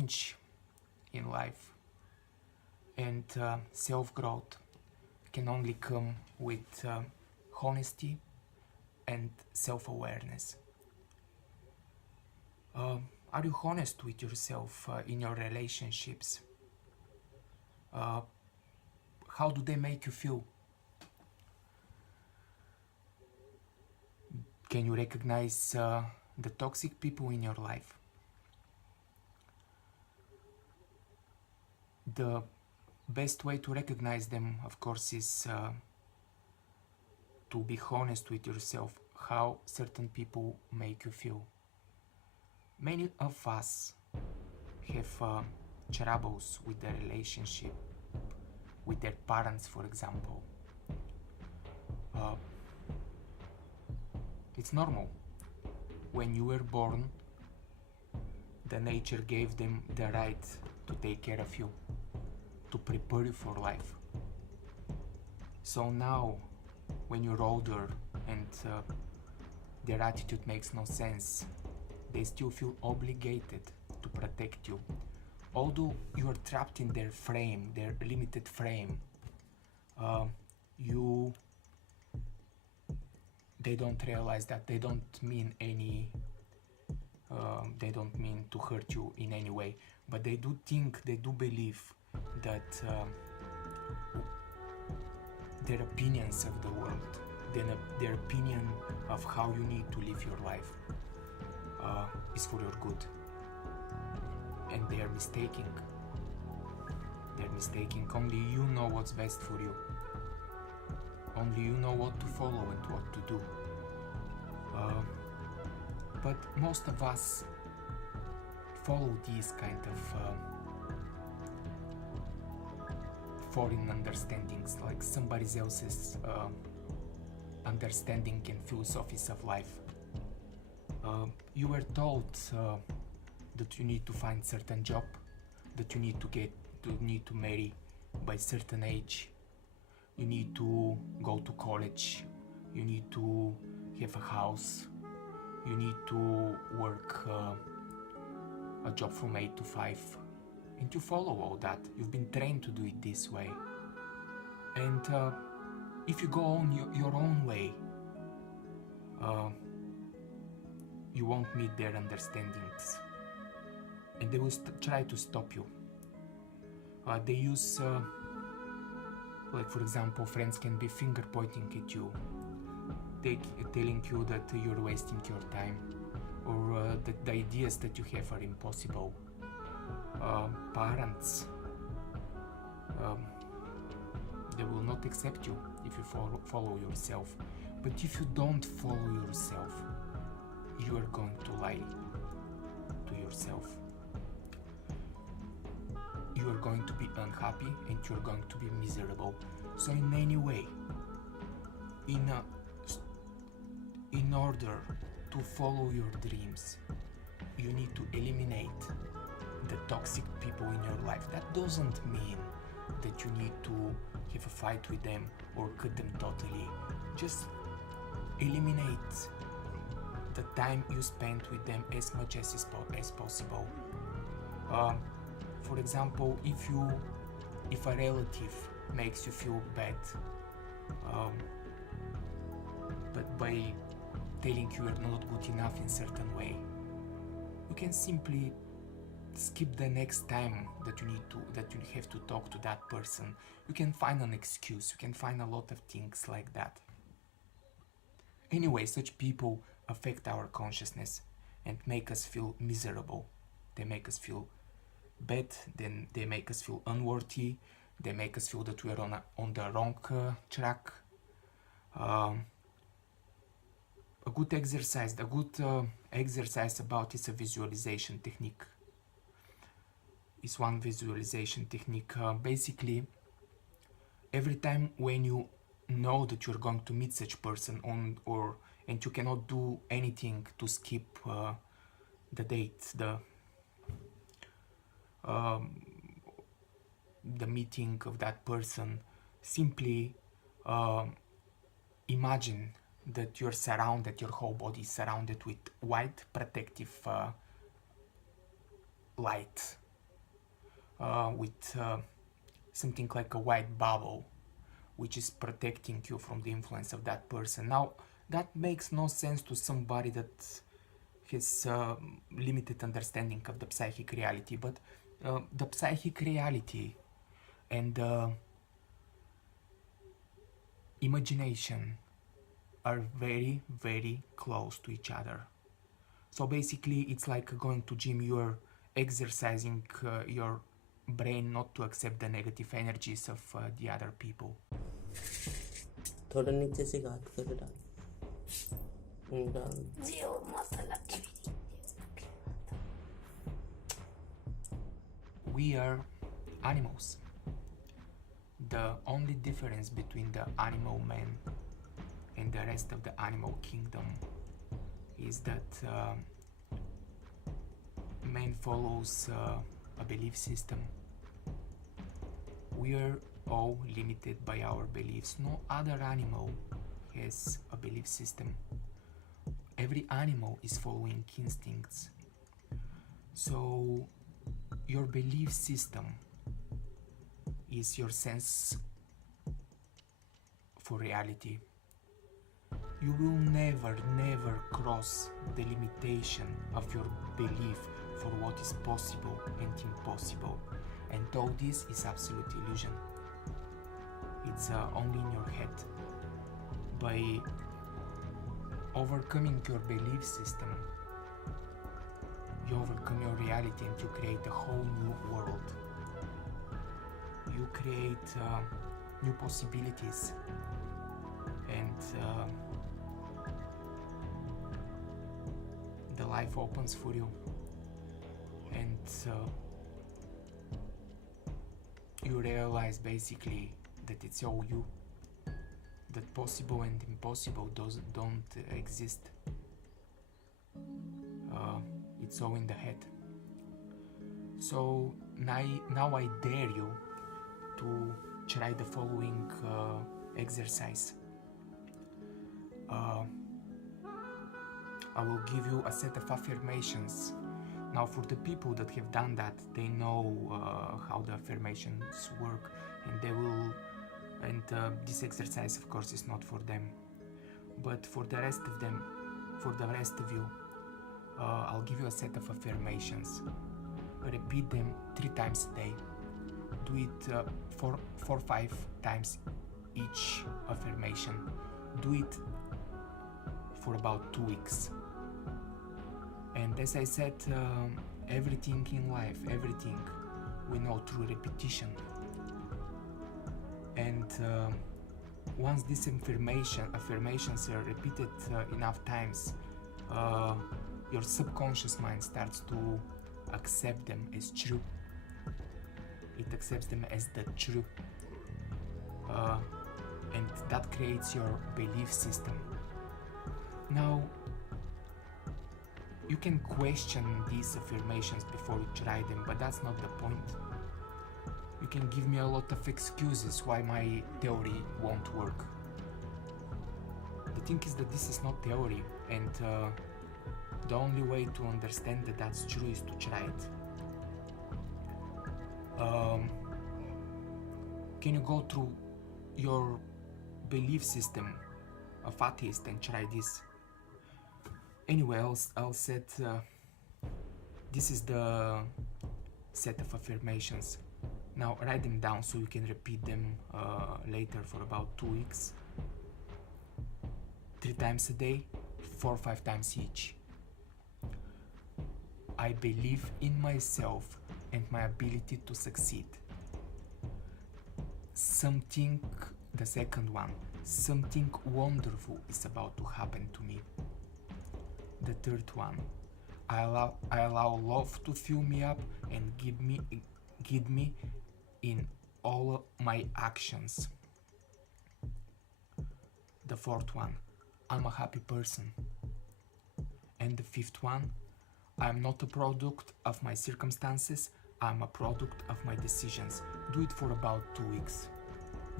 change in life and self-growth can only come with honesty and self-awareness. Are you honest with yourself in your relationships? How do they make you feel? Can you recognize the toxic people in your life? The best way to recognize them, of course, is to be honest with yourself how certain people make you feel. Many of us have troubles with their relationship with their parents, for example. It's normal. When you were born, the nature gave them the right to take care of you, to prepare you for life. So now, when you're older and their attitude makes no sense, they still feel obligated to protect you. Although you are trapped in their frame, their limited frame, they don't realize that they don't mean to hurt you in any way, but they do believe that their opinions of the world, their opinion of how you need to live your life is for your good. And they are mistaking. Only you know what's best for you. Only you know what to follow and what to do. But most of us follow these kind of foreign understandings, like somebody else's understanding and philosophies of life. You were told that you need to find certain job, that you need to marry by certain age, you need to go to college, you need to have a house, you need to work a job from 8 to 5, and you follow all that. You've been trained to do it this way. And if you go on your own way, you won't meet their understandings, and they will try to stop you. They use, like for example, friends can be finger pointing at you, telling you that you're wasting your time, or that the ideas that you have are impossible. Parents, they will not accept you if you follow yourself. But if you don't follow yourself, you are going to lie to yourself. You are going to be unhappy and you are going to be miserable. So in any way, in order to follow your dreams, you need to eliminate the toxic people in your life. That doesn't mean that you need to have a fight with them or cut them totally. Just eliminate the time you spend with them as much as possible. For example, if a relative makes you feel bad, but by telling you you're not good enough in certain way, you can simply skip the next time that you have to talk to that person. You can find an excuse, you can find a lot of things like that. Anyway, such people affect our consciousness and make us feel miserable. They make us feel bad, then they make us feel unworthy, they make us feel that we are on the wrong track. A good exercise about is a visualization technique. Is one visualization technique. Basically, every time when you know that you're going to meet such person and you cannot do anything to skip the date, the meeting of that person, simply imagine that your whole body is surrounded with white protective light, with something like a white bubble, which is protecting you from the influence of that person. Now, that makes no sense to somebody that has limited understanding of the psychic reality, but the psychic reality and imagination are very, very close to each other. So basically, it's like going to gym. You're exercising your brain not to accept the negative energies of the other people. थोड़ा नीचे से घाट कर डाल We are animals. The only difference between the animal man and the rest of the animal kingdom is that man follows a belief system. We are all limited by our beliefs. No other animal has a belief system. Every animal is following instincts. So your belief system is your sense for reality. You will never cross the limitation of your belief for what is possible and impossible. And all this is absolute illusion. It's only in your head. By overcoming your belief system, you overcome your reality and you create a whole new world. You create new possibilities, and the life opens for you, and you realize basically that it's all you, that possible and impossible don't exist. It's all in the head. So now I dare you to try the following exercise. I will give you a set of affirmations. Now, for the people that have done that, they know how the affirmations work, and they will. And this exercise, of course, is not for them. But for the rest of them, for the rest of you, I'll give you a set of affirmations. Repeat them 3 times a day. Do it 4-5 times each affirmation. Do it for about 2 weeks. And as I said, everything in life, everything we know through repetition. And once these affirmations are repeated enough times, your subconscious mind starts to accept them as true. It accepts them as the truth. And that creates your belief system. Now, you can question these affirmations before you try them, but that's not the point. You can give me a lot of excuses why my theory won't work. The thing is that this is not theory, and the only way to understand that that's true is to try it. Can you go through your belief system of atheist and try this? Anyway, I'll set this is the set of affirmations. Now write them down so you can repeat them later for about 2 weeks. 3 times a day, 4 or 5 times each. I believe in myself and my ability to succeed. The second one, something wonderful is about to happen to me. The third one, I allow love to fill me up and guide me in all my actions. The fourth one, I'm a happy person. And the fifth one, I'm not a product of my circumstances, I'm a product of my decisions. Do it for about 2 weeks.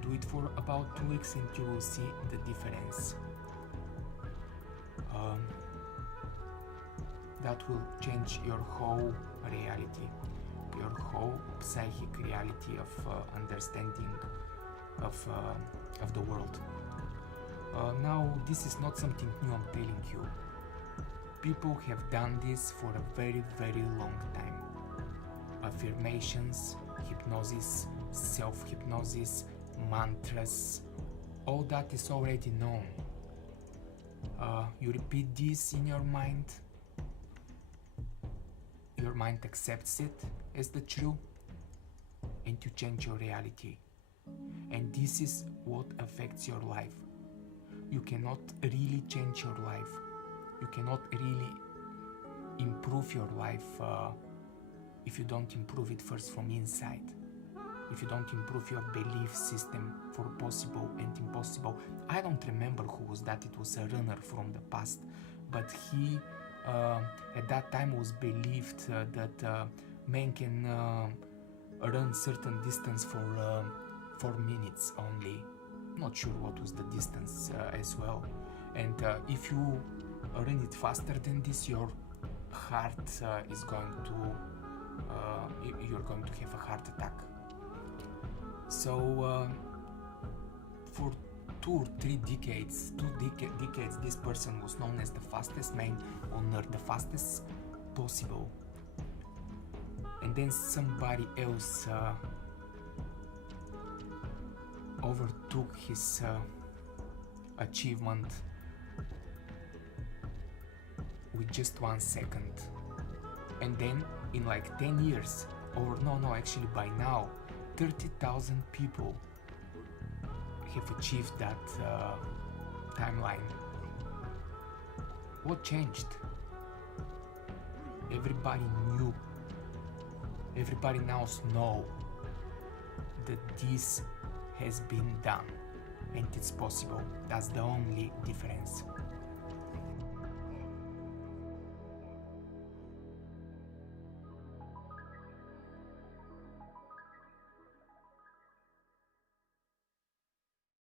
Do it for about 2 weeks and you will see the difference. That will change your whole reality. your whole psychic reality of understanding of the world. Now, this is not something new, I'm telling you. People have done this for a very, very long time. Affirmations, hypnosis, self-hypnosis, mantras, all that is already known. You repeat this in your mind accepts it as the true, and you change your reality. And this is what affects your life. You cannot really change your life. You cannot really improve your life if you don't improve it first from inside. If you don't improve your belief system for possible and impossible. I don't remember who was that. It was a runner from the past, but he at that time was believed that man can run certain distance for 4 minutes only. Not sure what was the distance as well. And if you run it faster than this, your heart is going to you're going to have a heart attack. So for 2 or 3 decades, this person was known as the fastest man on earth, the fastest possible. And then somebody else overtook his achievement with just 1 second. And then in like 10 years, or no, actually by now, 30,000 people have achieved that timeline. What changed? Everybody knew. Everybody now knows that this has been done and it's possible. That's the only difference.